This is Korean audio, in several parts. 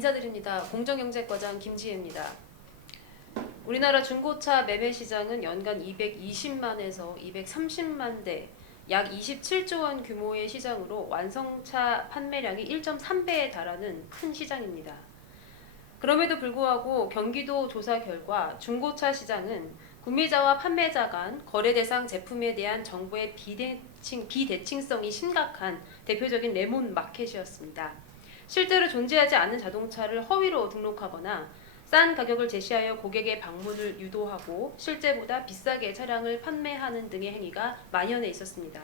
인사드립니다. 공정경제과장 김지혜입니다. 우리나라 중고차 매매 시장은 연간 220만에서 230만 대, 약 27조 원 규모의 시장으로 완성차 판매량이 1.3배에 달하는 큰 시장입니다. 그럼에도 불구하고 경기도 조사 결과 중고차 시장은 구매자와 판매자 간 거래 대상 제품에 대한 정부의 비대칭성이 심각한 대표적인 레몬 마켓이었습니다. 실제로 존재하지 않은 자동차를 허위로 등록하거나 싼 가격을 제시하여 고객의 방문을 유도하고 실제보다 비싸게 차량을 판매하는 등의 행위가 만연해 있었습니다.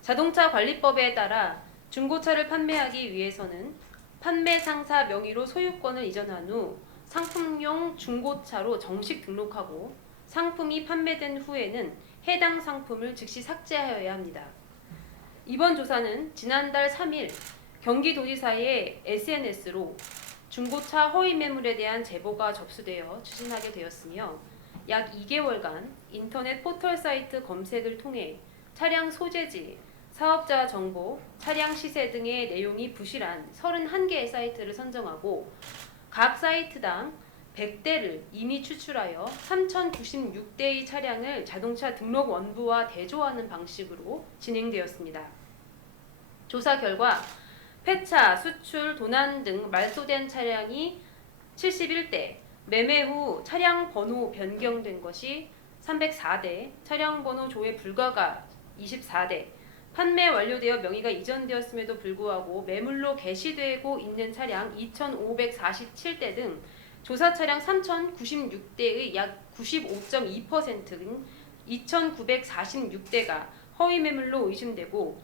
자동차 관리법에 따라 중고차를 판매하기 위해서는 판매 상사 명의로 소유권을 이전한 후 상품용 중고차로 정식 등록하고 상품이 판매된 후에는 해당 상품을 즉시 삭제하여야 합니다. 이번 조사는 지난달 3일 경기도지사의 SNS로 중고차 허위 매물에 대한 제보가 접수되어 추진하게 되었으며 약 2개월간 인터넷 포털 사이트 검색을 통해 차량 소재지, 사업자 정보, 차량 시세 등의 내용이 부실한 31개의 사이트를 선정하고 각 사이트당 100대를 이미 추출하여 3,096대의 차량을 자동차 등록 원부와 대조하는 방식으로 진행되었습니다. 조사 결과 폐차, 수출, 도난 등 말소된 차량이 71대, 매매 후 차량 번호 변경된 것이 304대, 차량 번호 조회 불가가 24대, 판매 완료되어 명의가 이전되었음에도 불구하고 매물로 게시되고 있는 차량 2,547대 등 조사 차량 3,096대의 약 95.2%인 2,946대가 허위 매물로 의심되고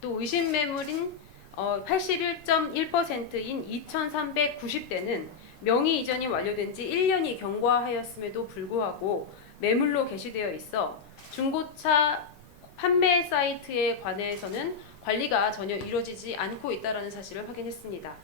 또 의심 매물인 81.1%인 2,390대는 명의 이전이 완료된 지 1년이 경과하였음에도 불구하고 매물로 게시되어 있어 중고차 판매 사이트에 관해서는 관리가 전혀 이루어지지 않고 있다는 사실을 확인했습니다.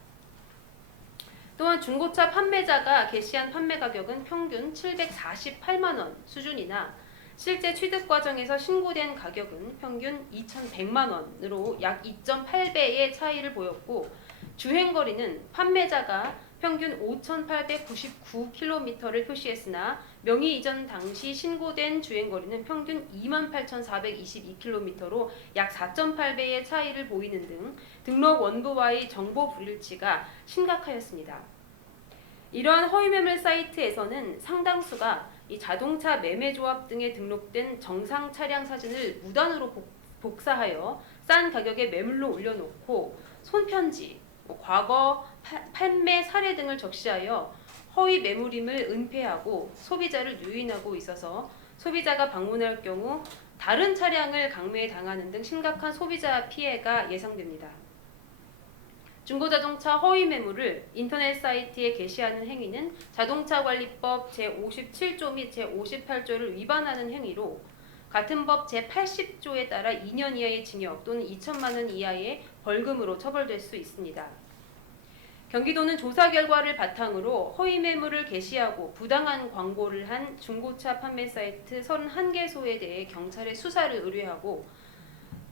또한 중고차 판매자가 게시한 판매 가격은 평균 748만 원 수준이나 실제 취득 과정에서 신고된 가격은 평균 2,100만 원으로 약 2.8배의 차이를 보였고 주행거리는 판매자가 평균 5,899km를 표시했으나 명의 이전 당시 신고된 주행거리는 평균 28,422km로 약 4.8배의 차이를 보이는 등 등록 원부와의 정보 불일치가 심각하였습니다. 이러한 허위매물 사이트에서는 상당수가 이 자동차 매매조합 등에 등록된 정상 차량 사진을 무단으로 복사하여 싼 가격에 매물로 올려놓고 손편지, 과거 판매 사례 등을 적시하여 허위 매물임을 은폐하고 소비자를 유인하고 있어서 소비자가 방문할 경우 다른 차량을 강매당하는 등 심각한 소비자 피해가 예상됩니다. 중고자동차 허위 매물을 인터넷 사이트에 게시하는 행위는 자동차관리법 제57조 및 제58조를 위반하는 행위로 같은 법 제80조에 따라 2년 이하의 징역 또는 2천만 원 이하의 벌금으로 처벌될 수 있습니다. 경기도는 조사 결과를 바탕으로 허위 매물을 게시하고 부당한 광고를 한 중고차 판매 사이트 31개소에 대해 경찰에 수사를 의뢰하고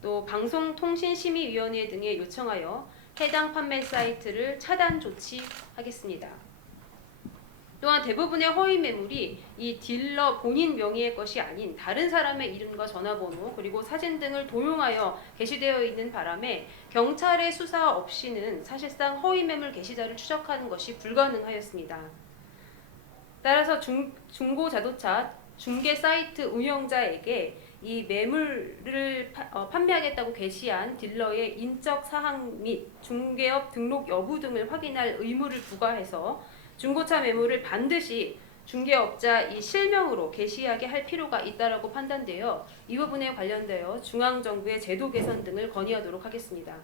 또 방송통신심의위원회 등에 요청하여 해당 판매 사이트를 차단 조치하겠습니다. 또한 대부분의 허위 매물이 이 딜러 본인 명의의 것이 아닌 다른 사람의 이름과 전화번호 그리고 사진 등을 도용하여 게시되어 있는 바람에 경찰의 수사 없이는 사실상 허위 매물 게시자를 추적하는 것이 불가능하였습니다. 따라서 중고 자동차 중개 사이트 운영자에게 이 매물을 판매하겠다고 게시한 딜러의 인적 사항 및 중개업 등록 여부 등을 확인할 의무를 부과해서 중고차 매물을 반드시 중개업자 이 실명으로 게시하게 할 필요가 있다라고 판단되어 이 부분에 관련되어 중앙정부의 제도 개선 등을 건의하도록 하겠습니다.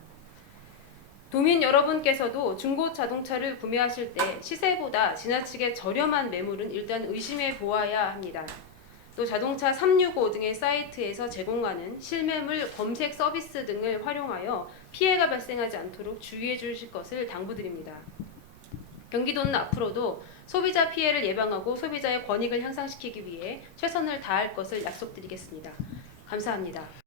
도민 여러분께서도 중고 자동차를 구매하실 때 시세보다 지나치게 저렴한 매물은 일단 의심해 보아야 합니다. 또 자동차 365 등의 사이트에서 제공하는 실매물 검색 서비스 등을 활용하여 피해가 발생하지 않도록 주의해 주실 것을 당부드립니다. 경기도는 앞으로도 소비자 피해를 예방하고 소비자의 권익을 향상시키기 위해 최선을 다할 것을 약속드리겠습니다. 감사합니다.